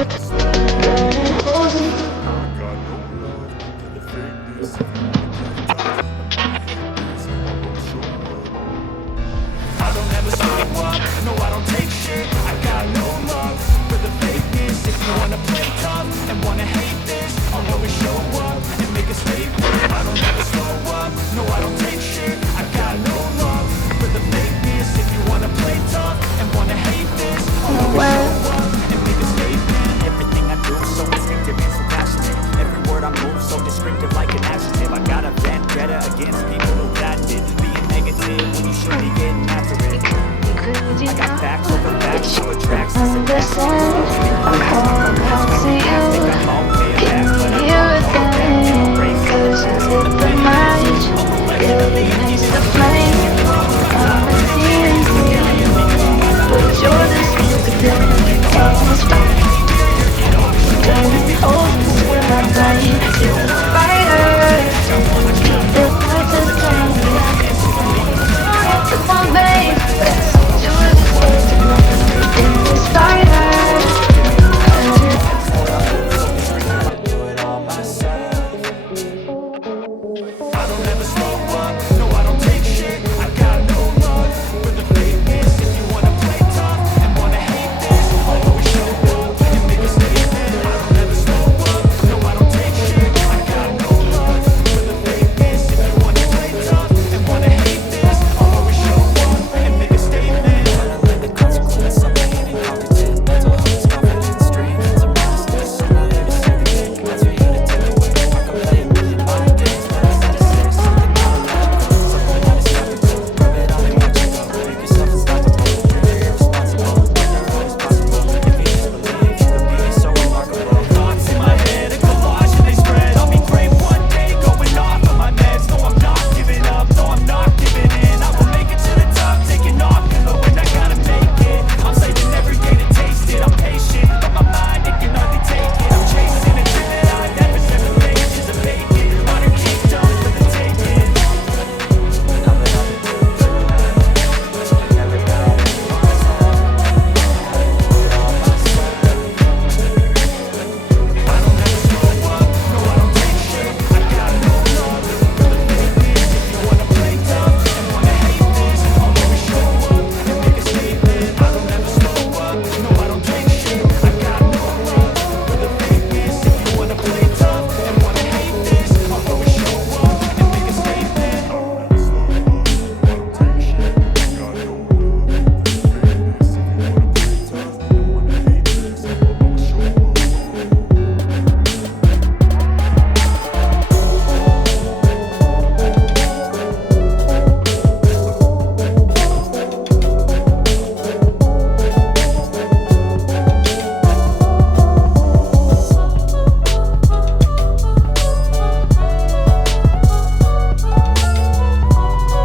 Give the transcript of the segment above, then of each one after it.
I don't ever slow up, no I don't take shit. I got no love for the fakeness. If you wanna play tough and wanna hate this, I'll always show up and make a statement. I don't ever slow up, no I don't take shit. I got no love for the fakeness. If you wanna play tough and wanna hate this, I'll always show up and make a statement. Everything I do so instinctive and so passionate. Every word I move so descriptive like an adjective. I got a vendetta against people who patented being negative when you should be getting after it. I got facts over facts, so attracts us and that's all. I'm holding on to you, can you hear it then? Cause it's hit the match, really makes the flame come and see me. But you're the same, can't stop. Turning open with my brain, it's a spider. Keep the lights as time, come on babe, let's do this in the starter. I don't ever slow up, no I don't take shit. I got no love for the fakeness. If you wanna play tough and wanna hate this, I'll always show up and make a statement. I don't ever slow up, no I don't take shit. I got no love for the fakeness. If you wanna play tough and wanna hate this, I'll always show up and make a statement. The consequence of being incompetent. Mental health is confidence, dreams are monsters. So not every single day, that's for you to take away. I can play a million mind games, but instead of say something not illogical, something that is skeptical. Rub it on and watch it go. Make yourself unstoppable. You're irresponsible, but not always possible. If you just believe, you could be so remarkable. Thoughts in my head, a collage and they spread. I'll be great one day, going off of my meds. No, I'm not giving up, no, I'm not giving in. I will make it to the top, taking off in the wind. I gotta make it. I'm saving every day to taste it. I'm patient, but my mind, it can hardly take it. I'm chasing a dream that I never seven pages of bacon. Modern kingdom for the taking. I don't ever slow up, no I don't take shit. I got no love for the fakeness. If you wanna play tough and wanna hate this, I'll always show up and make a statement. I don't ever slow up, no I don't take shit. I got no love for the fakeness. If you wanna play tough and wanna hate this, I'll always show up and make a statement. I don't ever slow up,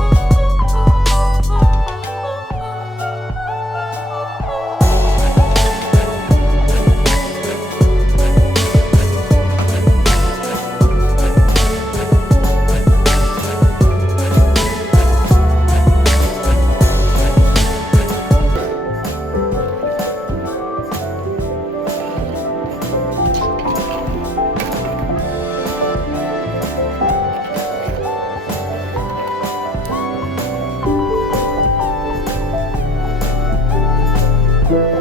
I don't take shit. I got no love for the fakeness. If you wanna play tough and wanna hate this, I'll always show up. Yeah.